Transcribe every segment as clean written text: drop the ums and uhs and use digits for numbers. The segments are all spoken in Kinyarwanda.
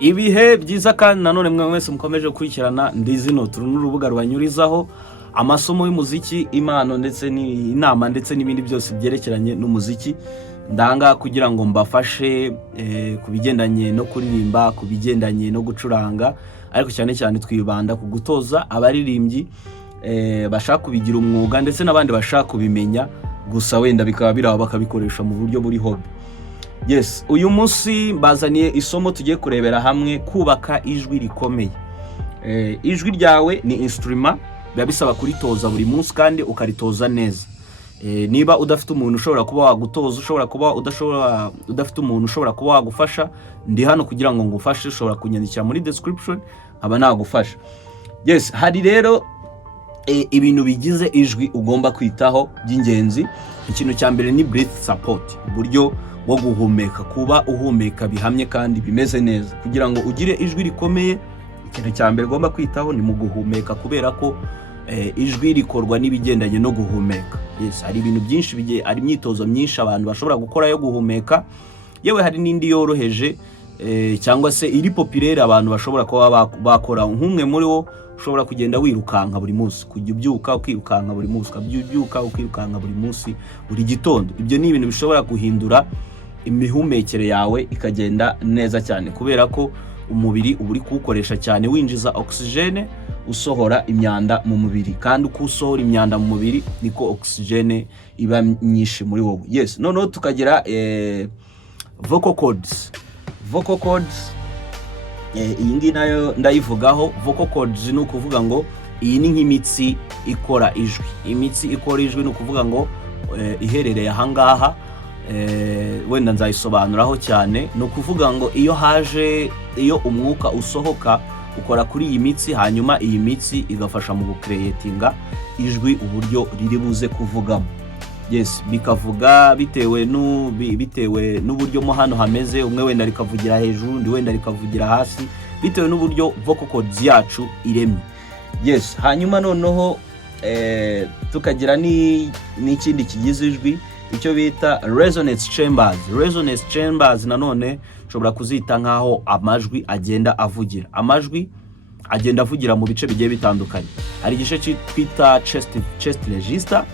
Ibihe byiza kandi nanone mwe mwese mukomeje gukurikirana Ndizino turu n'urubuga rwanyurizaho amasomo y'umuziki, impano ndetse n'inama ndetse n'ibindi byose byerekeranye n'umuziki. Ndanga kugira ngo mbafashe ku bigendanye no kuririmba, ku bigendanye no gucuranga, ariko cyane cyane twibanda ku gutoza abaririmbyi bashaka kubigira umwuga ndetse n'abandi bashaka kubimenya gusa wenda bikaba biraho bakabikoresha mu buryo buri hobby. Yes, uyu munsi bazaniye isomo tugiye kurebera hamwe kubaka ijwi rikomeye. Ijwi ryawe ni instrument, biba bisaba kuritoza buri munsi kandi ukaritoza neza. Niba udafite umuntu ushobora kuba wagutoza, ushobora kuba udafite umuntu ushobora kuba wagufasha, ndi hano kugira ngo ngufashe. Ushobora kunyandikira muri description aba nagufasha. Yes, hari rero ibintu bigize ijwi ugomba kwitaho by'ingenzi. Ikintu cya mbere ni breath support, uburyo wo guhumeka, kuba uhumeka bihamye kandi bimeze neza. Kugira ngo ugire ijwi rikomeye, ikintu cya mbere ugomba kwitaho ni mu guhumeka, kubera ko ijwi rikorwa n'ibigendanye no guhumeka. Yes, hari ibintu byinshi ari imyitozo myinshi abantu bashobora gukora yo guhumeka, yewe hari n'indi yoroheje cyangwa se iri populaire abantu bashobora kuba bakora. Nk'umwe muri wo ushobora kugenda wirukanka buri munsi, kujya ubyuka ukirukanka buri munsi, ukabyuka ukirukanka buri munsi buri gitondo. Ibyo ni ibintu bishobora guhindura imihumekere yawe ikagenda neza cyane, kubera ko umubiri uba uri kuwukoresha cyane winjiza oxygene, usohora imyanda mu mubiri, kandi uko usohora imyanda mu mubiri niko oxygene iba nyinshi muri wowe. Yes, noneho tukagira vocal cords. Vocal cords iyi ngiyi nayo ndayivugaho. Vocal cords ni ukuvuga ngo iyi ni nk'imitsi ikora ijwi. Imitsi ikora ijwi ni ukuvuga ngo iherereye ahangaha, wenda nzayisobanuraho cyane. Ni ukuvuga ngo iyo umwuka usohoka ukora kuri iyi mitsi, hanyuma iyi mitsi igafasha mu gucreatinga ijwi uburyo riri buze kuvugamo. Yes, bikavuga bitewe n'uburyo mo hano hameze. Umwe wenda rikavugira hejuru, undi wenda rikavugira hasi, bitewe n'uburyo vocal cords yacu iremye. Yes, hanyuma noneho tukagira n'ikindi kigize ijwi, icyo bita resonance chambers. Resonance chambers nanone ushobora kuzita nkaho amajwi agenda avugira. Amajwi agenda avugira mu bice bigiye bitandukanye. Hari igice twita chest register,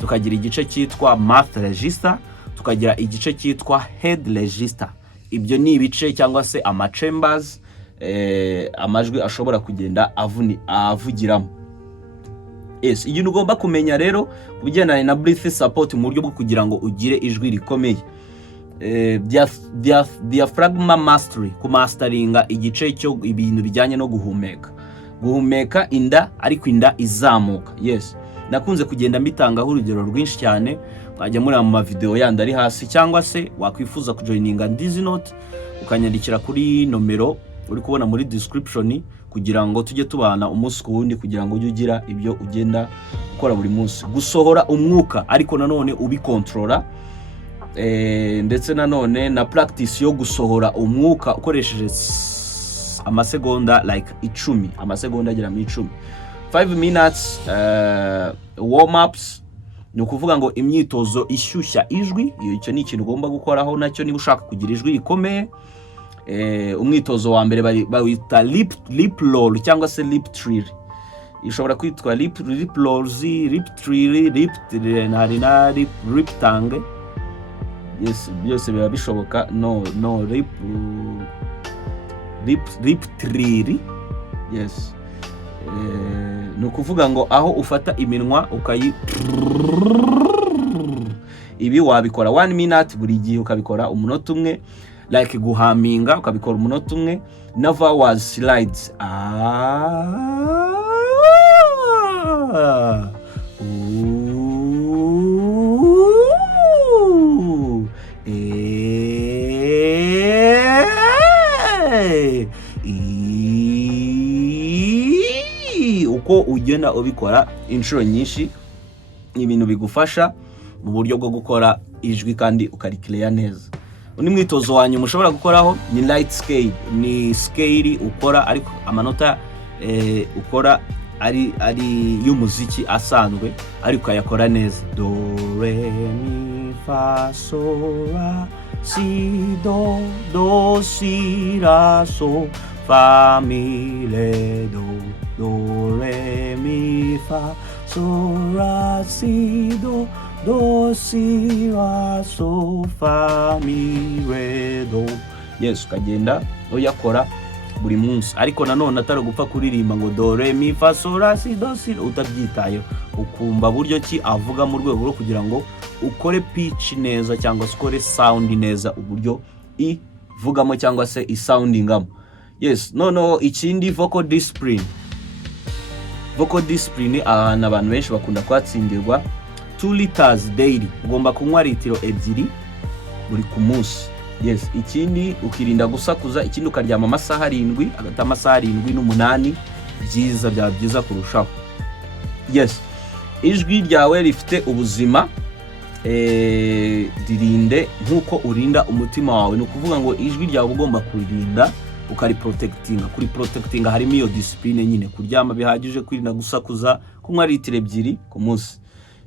tukagira igice cyitwa mouth register, tukagira igice cyitwa head register. Ibyo ni ibice cyangwa se ama chambers amajwi ashobora kugenda avugiramo. Yes, ikintu ugomba kumenya rero kubigendanye na breath support mu buryo bwo kugira ngo ugire ijwi rikomeye. Diaphragma mastery, kumasteringa igice cyo ibintu bijyanye no guhumeka. Guhumeka inda, ariko inda izamuka. Yes, nakunze kugenda mbitangaho urugero rwinshi cyane, mwajya muri mu video yandi ari hasi, cyangwa se wakwifuza kujoininga Ndizinote ukanyandikira kuri nomero uri kubona muri description, kugira ngo tujye tubana umunsi ku wundi, kugira ngo ujye ugira ibyo ugenda ukora buri munsi. Gusohora umwuka ariko nanone ubikontrola, ndetse nanone na practice yo gusohora umwuka ukoresheje amasegonda like 10, amasegonda agera muri 10. 5 minutes warm ups, ni ukuvuga ngo imyitozo ishyushya ijwi. Icyo ni ikintu ugomba gukoraho nacyo niba ushaka kugira ijwi rikomeye. Umwitozo wa mbere bawita lip roll cyangwa se lip trill. Ishobora kwitwa lip rolls, lip trill, lip tongue. Yes, byose biba bishoboka. No lip trill. Yes, ni ukuvuga ngo aho ufata iminwa ibi wabikora 1 minute buri gihe, ukabikora umunota umwe. Like guhaminga ukabikora umunota umwe. Na vowels slides. Uko ugenda ubikora inshuro nyinshi, ibintu bigufasha mu buryo bwo gukora ijwi kandi ukariclear neza. Undi mwitozo wanyu mushobora gukoraho ni light scale. Ni scale ukora ariko amanota ukora ari y'umuziki asanzwe, ariko ukayakora neza. Do re mi fa so la si, do, si, la, so, fa, mi, re, do, re, mi, fa, so, la, si, do, si, la, so, fa, mi, re, do. Yes, ukagenda uyakora buri munsi, ariko nanone atari gupfa kuririmba ngo do re mi fa sol la si do si, utabyitayeho, ukumva buryo ki avuga mu rwego rwo kugira ngo ukore pitch neza cyangwa se ukore sound neza, uburyo ivugamo cyangwa se isoundingamo. Yes, noneho ikindi vocal discipline. Vocal discipline ahantu abantu benshi bakunda kwatsindirwa, 2 liters daily, ugomba kunywa litiro 2 buri ku munsi. Yes, ikindi ukirinda gusakuza, ikindi ukaryama amasaha 7, hagati amasaha 7 n'8, byiza byaba byiza kurushaho. Yes, ijwi ryawe rifite ubuzima, ririnde nkuko urinda umutima wawe. Ni ukuvuga ngo ijwi ryawe ugomba kuririnda ukariprotectinga. Kuri protectinga harimo iyo discipline nyine, kuryama bihagije, kwirinda gusakuza, kunywa litiro 2 ku munsi.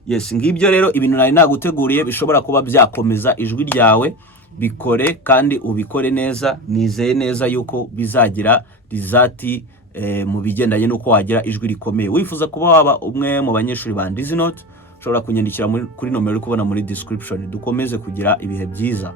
Yes, ngibyo rero ibintu nari naguteguriye bishobora kuba byakomeza ijwi ryawe. Bikore kandi ubikore neza, nizeye neza yuko bizagira rizati mu bigendanye nuko wagira ijwi rikomeye. Wifuza kuba waba umwe mu banyeshuri ba Dizzy Note, ushobora kunyandikira kuri nomero uri kubona muri description. Dukomeze kugira ibihe byiza.